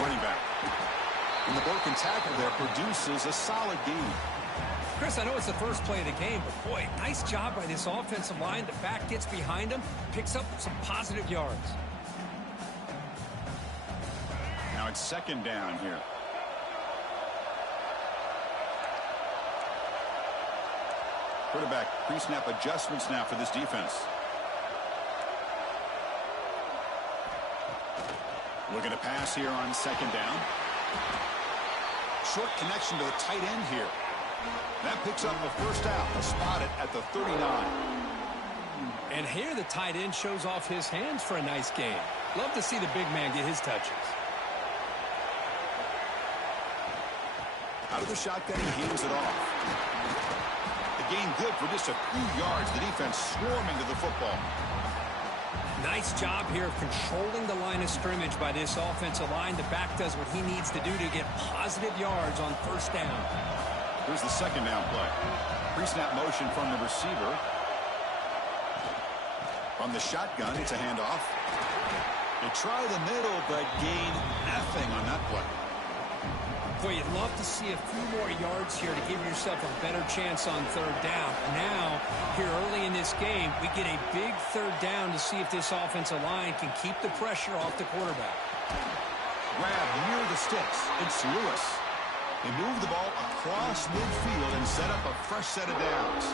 running back. And the broken tackle there produces a solid gain. Chris, I know it's the first play of the game, but boy, nice job by this offensive line. The back gets behind him, picks up some positive yards. Now it's second down here. Quarterback pre-snap adjustments now for this defense. Looking to pass here on second down. Short connection to the tight end here. That picks up the first down. Spotted at the 39. And here the tight end shows off his hands for a nice game. Love to see the big man get his touches. Out of the shotgun, he hands it off. The gain good for just a few yards. The defense swarming to the football. Nice job here of controlling the line of scrimmage by this offensive line. The back does what he needs to do to get positive yards on first down. Here's the second down play. Pre-snap motion from the receiver. From the shotgun, it's a handoff. They try the middle, but gain nothing on that play. Boy, you'd love to see a few more yards here to give yourself a better chance on third down. Now, here early in this game, we get a big third down to see if this offensive line can keep the pressure off the quarterback. Grab near the sticks. It's Lewis. They move the ball across midfield and set up a fresh set of downs.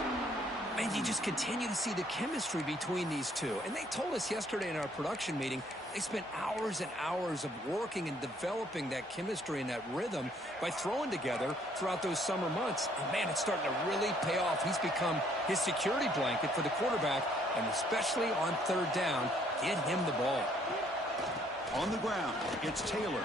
And you just continue to see the chemistry between these two. And they told us yesterday in our production meeting, they spent hours and hours of working and developing that chemistry and that rhythm by throwing together throughout those summer months. And, man, it's starting to really pay off. He's become his security blanket for the quarterback, and especially on third down, get him the ball. On the ground, it's Taylor.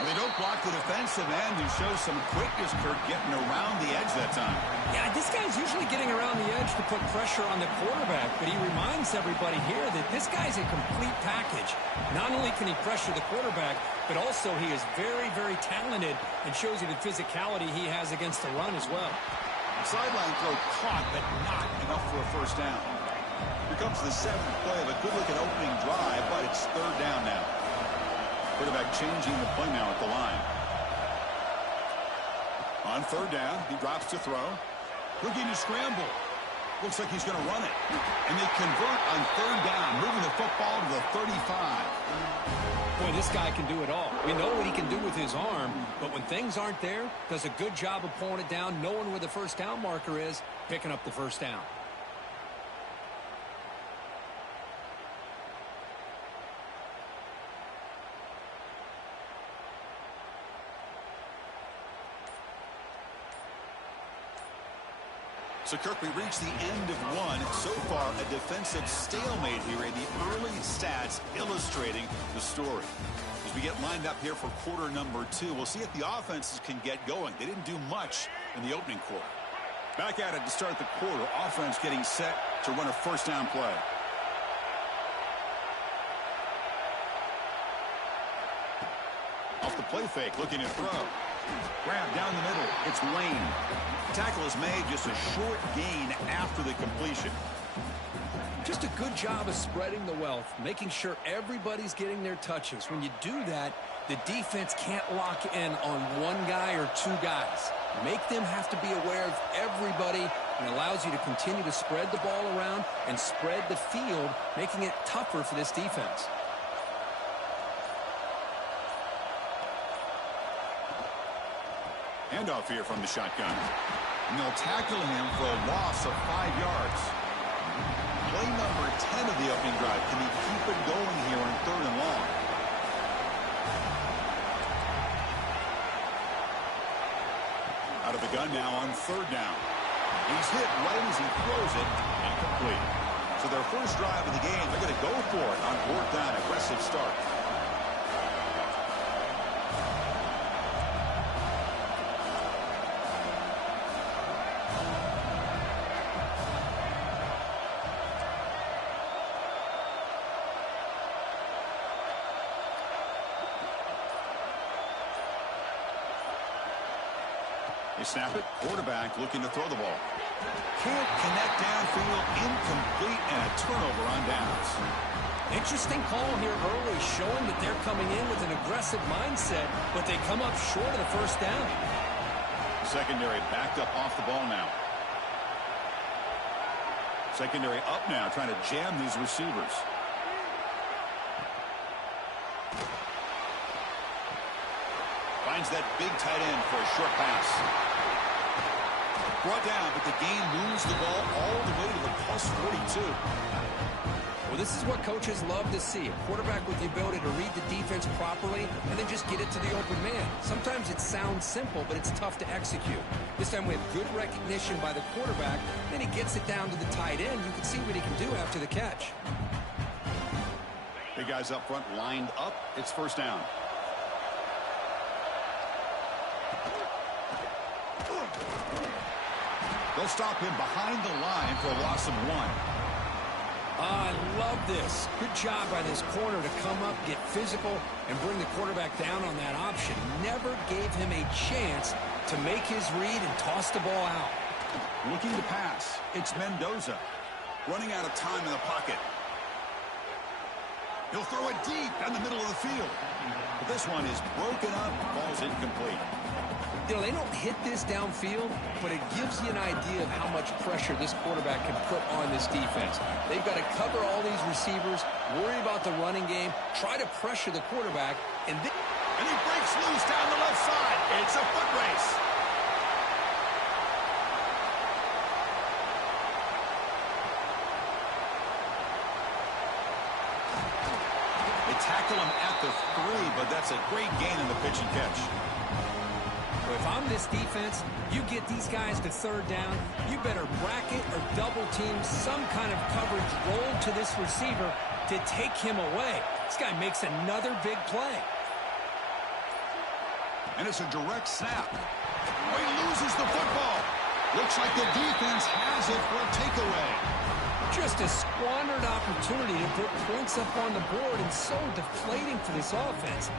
And they don't block the defensive end, who shows some quickness, Kirk, getting around the edge that time. Yeah, this guy's usually getting around the edge to put pressure on the quarterback, but he reminds everybody here that this guy's a complete package. Not only can he pressure the quarterback, but also he is very, very talented and shows you the physicality he has against the run as well. Sideline throw caught, but not enough for a first down. Here comes the seventh play of a good-looking opening drive, but it's third down now. Quarterback changing the play now at the line. On third down, he drops to throw. Looking to scramble. Looks like he's going to run it. And they convert on third down, moving the football to the 35. Boy, this guy can do it all. We know what he can do with his arm, but when things aren't there, does a good job of pulling it down, knowing where the first down marker is, picking up the first down. So, Kirk, we reached the end of one. So far, a defensive stalemate here in the early stats illustrating the story. As we get lined up here for quarter number two, we'll see if the offenses can get going. They didn't do much in the opening quarter. Back at it to start the quarter. Offense getting set to run a first down play. Off the play fake, looking to throw. Grab down the middle. It's Lane. Tackle is made, just a short gain after the completion. Just a good job of spreading the wealth, making sure everybody's getting their touches. When you do that, the defense can't lock in on one guy or two guys. Make them have to be aware of everybody, and allows you to continue to spread the ball around and spread the field, making it tougher for this defense. Handoff here from the shotgun. And they'll tackle him for a loss of 5 yards. Play number 10 of the opening drive. Can he keep it going here on third and long? Out of the gun now on third down. He's hit right as he throws it, incomplete. So their first drive of the game, they're going to go for it on fourth down. Aggressive start. They snap it. Quarterback looking to throw the ball. Can't connect downfield. Incomplete, and a turnover on downs. Interesting call here early, showing that they're coming in with an aggressive mindset, but they come up short of the first down. Secondary backed up off the ball now. Secondary up now, trying to jam these receivers. Finds that big tight end for a short pass. Brought down, but the game moves the ball all the way to the plus 42. Well, this is what coaches love to see. A quarterback with the ability to read the defense properly and then just get it to the open man. Sometimes it sounds simple, but it's tough to execute. This time we have good recognition by the quarterback. Then he gets it down to the tight end. You can see what he can do after the catch. Big guys up front lined up. It's first down. They'll stop him behind the line for a loss of 1. I love this. Good job by this corner to come up, get physical, and bring the quarterback down on that option. Never gave him a chance to make his read and toss the ball out. Looking to pass. It's Mendoza. Running out of time in the pocket. He'll throw it deep down the middle of the field. But this one is broken up, falls incomplete. You know, they don't hit this downfield, but it gives you an idea of how much pressure this quarterback can put on this defense. They've got to cover all these receivers, worry about the running game, try to pressure the quarterback, and he breaks loose down the left side. It's a foot race. They tackle him at the 3, but that's a great gain in the pitch and catch. If I'm this defense, you get these guys to third down, you better bracket or double team some kind of coverage roll to this receiver to take him away. This guy makes another big play. And it's a direct snap. Oh, he loses the football. Looks like the defense has it for a takeaway. Just a squandered opportunity to put points up on the board, and so deflating for this offense.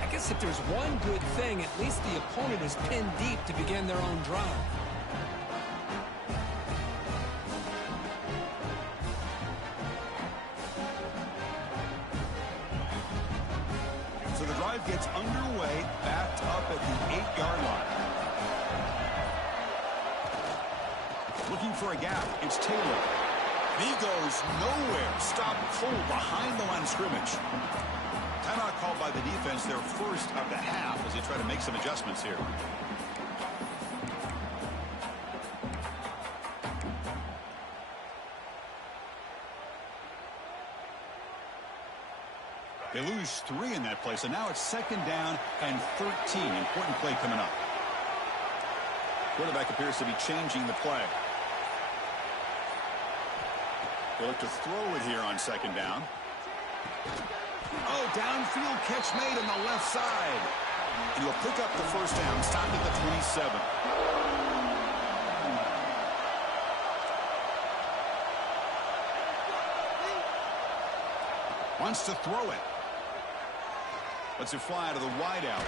I guess if there's one good thing, at least the opponent is pinned deep to begin their own drive. So the drive gets underway, backed up at the 8-yard line. Looking for a gap. It's Taylor. He goes nowhere. Stop full behind the line of scrimmage. Timeout called by the defense, their first of the half, as they try to make some adjustments here. They lose 3 in that play, so now it's second down and 13. Important play coming up. Quarterback appears to be changing the play. They look to throw it here on second down. Oh, downfield catch made on the left side. And he'll pick up the first down, stopped at the 27. Wants to throw it. Lets it fly to the wideout.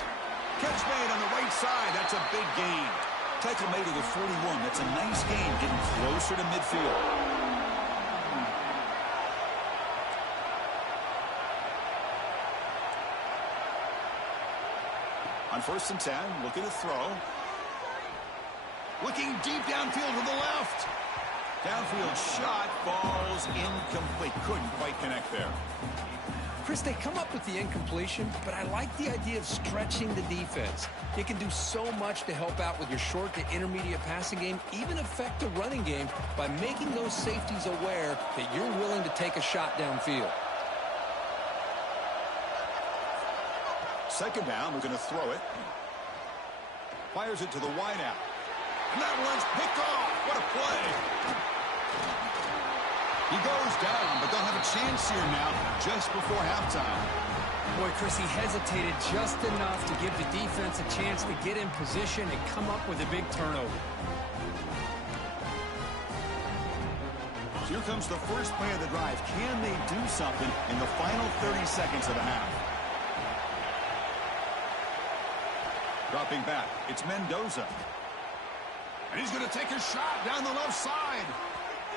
Catch made on the right side. That's a big gain. Tackle made to the 41. That's a nice gain, getting closer to midfield. On 1st and 10, looking to throw. Looking deep downfield to the left. Downfield shot falls incomplete. Couldn't quite connect there. Chris, they come up with the incompletion, but I like the idea of stretching the defense. You can do so much to help out with your short to intermediate passing game, even affect the running game by making those safeties aware that you're willing to take a shot downfield. Second down, we're going to throw it. Fires it to the wideout. And that one's picked off. What a play. He goes down, but they'll have a chance here now just before halftime. Boy, Chris, he hesitated just enough to give the defense a chance to get in position and come up with a big turnover. So here comes the first play of the drive. Can they do something in the final 30 seconds of the half? Dropping back, it's Mendoza. And he's going to take a shot down the left side.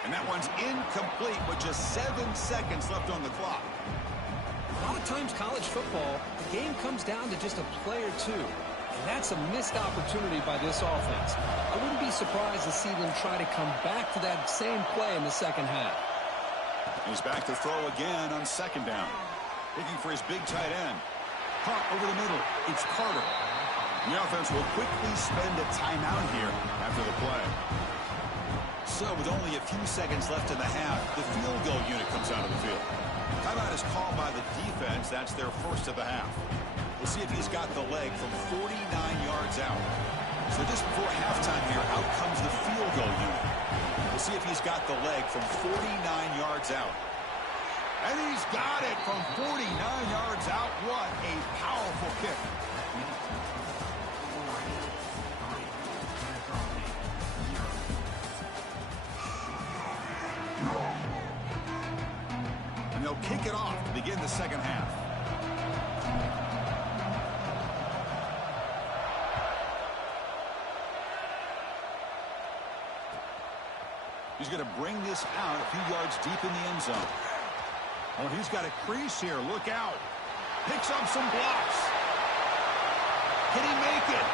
And that one's incomplete with just 7 seconds left on the clock. A lot of times college football, the game comes down to just a play or two. And that's a missed opportunity by this offense. I wouldn't be surprised to see them try to come back to that same play in the second half. He's back to throw again on second down. Looking for his big tight end. Punt over the middle. It's Carter. The offense will quickly spend a timeout here after the play. So with only a few seconds left in the half, the field goal unit comes out of the field. Timeout is called by the defense. That's their first of the half. We'll see if he's got the leg from 49 yards out. So just before halftime here, out comes the field goal unit. We'll see if he's got the leg from 49 yards out. And he's got it from 49 yards out. What a powerful kick. And they'll kick it off to begin the second half. He's going to bring this out a few yards deep in the end zone. Oh, he's got a crease here. Look out. Picks up some blocks. Can he make it?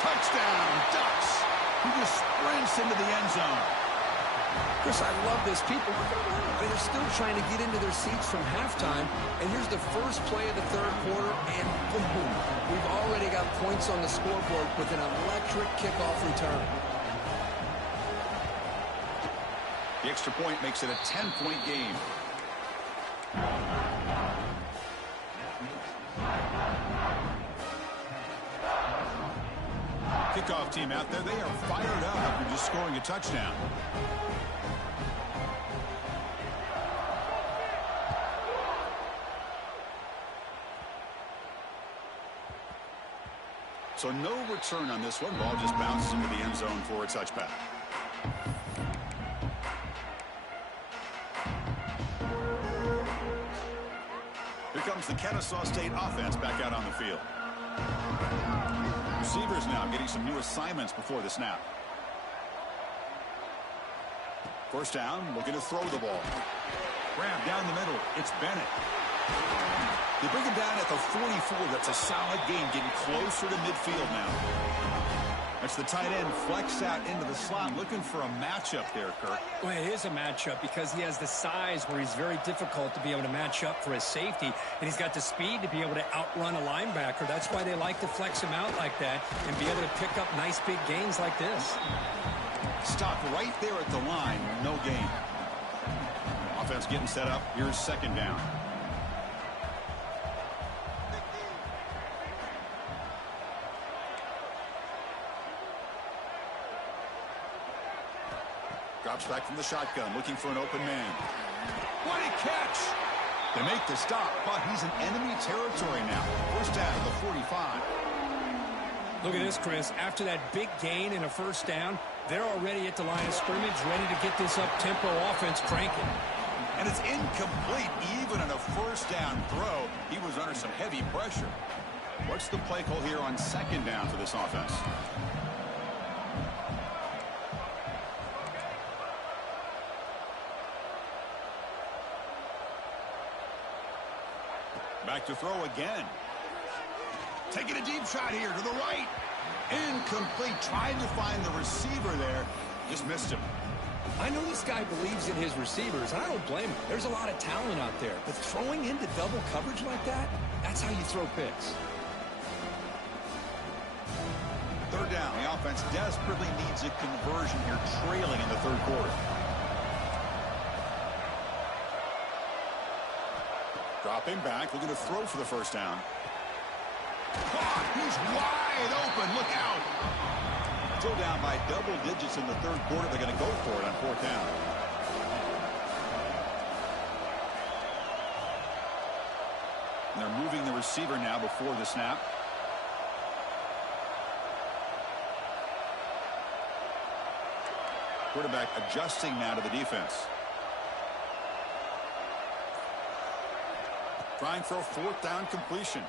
Touchdown, Ducks. He just sprints into the end zone. Chris, I love this. People, they're still trying to get into their seats from halftime. And here's the first play of the third quarter, and boom. We've already got points on the scoreboard with an electric kickoff return. The extra point makes it a 10-point game. Kickoff team out there, they are fired up after just scoring a touchdown. So no return on this one. Ball just bounces into the end zone for a touchback. Here comes the Kennesaw State offense back out on the field. Receivers now getting some new assignments before the snap. First down, looking to throw the ball. Grab down the middle. It's Bennett. They bring him down at the 44. That's a solid game, getting closer to midfield now. That's the tight end flexed out into the slot, looking for a matchup there, Kirk. Well, it is a matchup because he has the size where he's very difficult to be able to match up for his safety, and he's got the speed to be able to outrun a linebacker. That's why they like to flex him out like that and be able to pick up nice big gains like this. Stop right there at the line, no gain. Offense getting set up. Here's second down. Drops back from the shotgun, looking for an open man. What a catch! They make the stop, but he's in enemy territory now. First down at the 45. Look at this, Chris. After that big gain and a first down, they're already at the line of scrimmage, ready to get this up-tempo offense cranking. And it's incomplete. Even in a first down throw, he was under some heavy pressure. What's the play call here on second down for this offense? Back to throw again. Taking a deep shot here to the right. Incomplete. Tried to find the receiver there. Just missed him. I know this guy believes in his receivers, and I don't blame him. There's a lot of talent out there. But throwing into double coverage like that, that's how you throw picks. Third down. The offense desperately needs a conversion here, trailing in the third quarter. Dropping back, looking to throw for the first down. Caught! He's wide open. Look out! Still down by double digits in the third quarter. They're going to go for it on fourth down. And they're moving the receiver now before the snap. Quarterback adjusting now to the defense. Trying for a fourth down completion.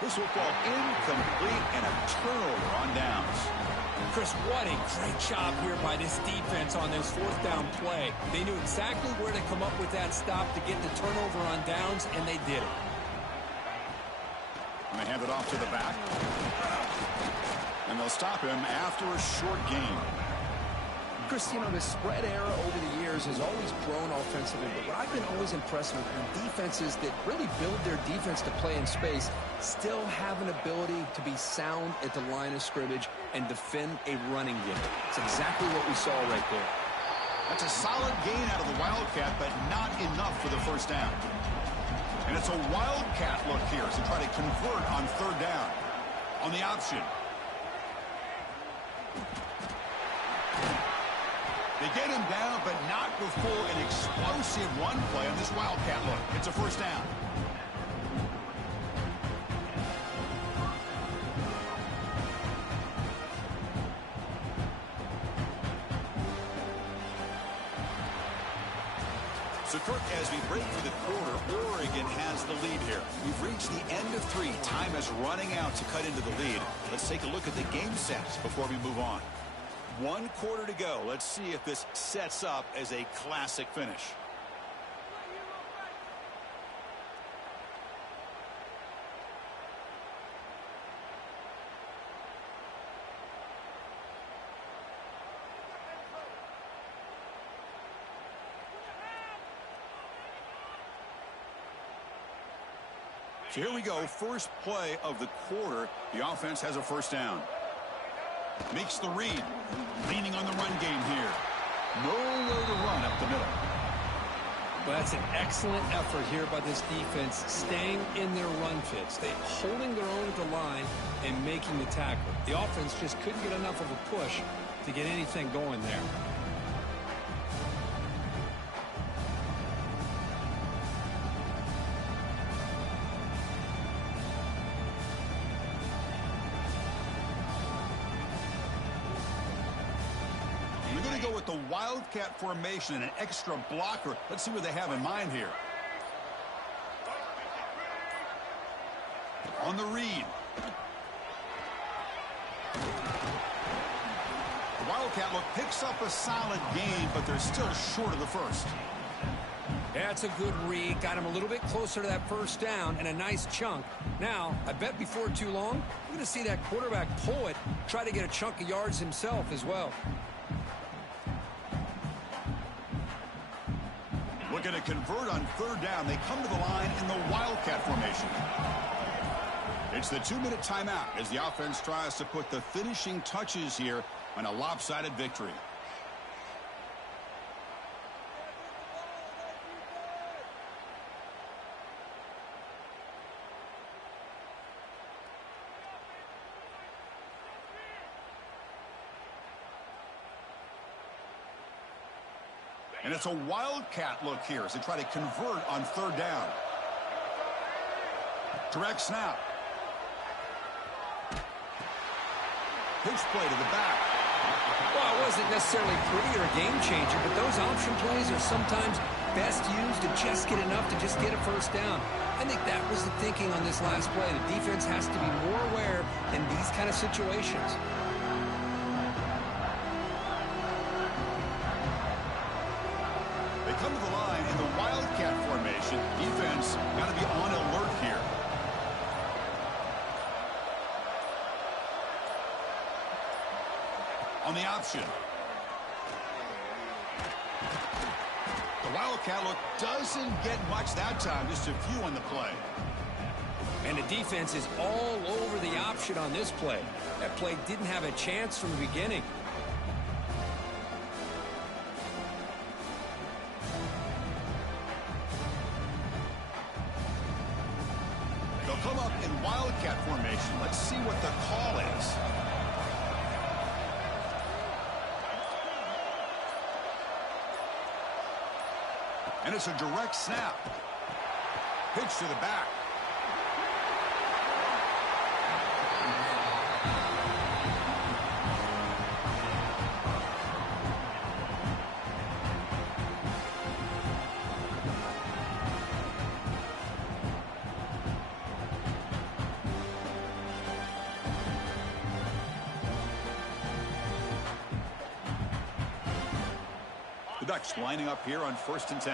This will fall incomplete and a turnover on downs. Chris, what a great job here by this defense on this fourth down play. They knew exactly where to come up with that stop to get the turnover on downs, and they did it. And they hand it off to the back. And they'll stop him after a short gain. Chris, you know, the spread era over the years has always grown offensively, but what I've been always impressed with are defenses that really build their defense to play in space, still have an ability to be sound at the line of scrimmage and defend a running game. It's exactly what we saw right there. That's a solid gain out of the Wildcat, but not enough for the first down. And it's a Wildcat look here as they try to convert on third down. On the option. They get him down, but not before an explosive run play on this Wildcat look. It's a first down. So, Kirk, as we break for the quarter, Oregon has the lead here. We've reached the end of 3. Time is running out to cut into the lead. Let's take a look at the game sets before we move on. 1 quarter to go. Let's see if this sets up as a classic finish. So here we go. First play of the quarter. The offense has a first down. Makes the read. Leaning on the run game here. Nowhere to run up the middle. Well, that's an excellent effort here by this defense, staying in their run fits. They holding their own at the line and making the tackle. The offense just couldn't get enough of a push to get anything going there. The Wildcat formation and an extra blocker. Let's see what they have in mind here. On the read. The Wildcat look picks up a solid gain, but they're still short of the first. That's a good read. Got him a little bit closer to that first down and a nice chunk. Now, I bet before too long, we're going to see that quarterback pull it, try to get a chunk of yards himself as well. Looking to convert on third down. They come to the line in the Wildcat formation. It's the 2-minute timeout as the offense tries to put the finishing touches here on a lopsided victory. And it's a Wildcat look here as they try to convert on third down. Direct snap. Pitch play to the back. Well, it wasn't necessarily pretty or a game changer, but those option plays are sometimes best used to just get enough to just get a first down. I think that was the thinking on this last play. The defense has to be more aware in these kind of situations. Come to the line in the Wildcat formation. Defense got to be on alert here. On the option. The Wildcat look doesn't get much that time. Just a few on the play. And the defense is all over the option on this play. That play didn't have a chance from the beginning. Come up in Wildcat formation. Let's see what the call is. And it's a direct snap. Pitch to the back. Ducks lining up here on 1st and 10.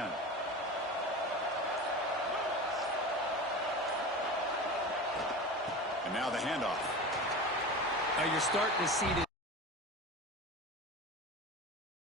And now the handoff. Now you're starting to see the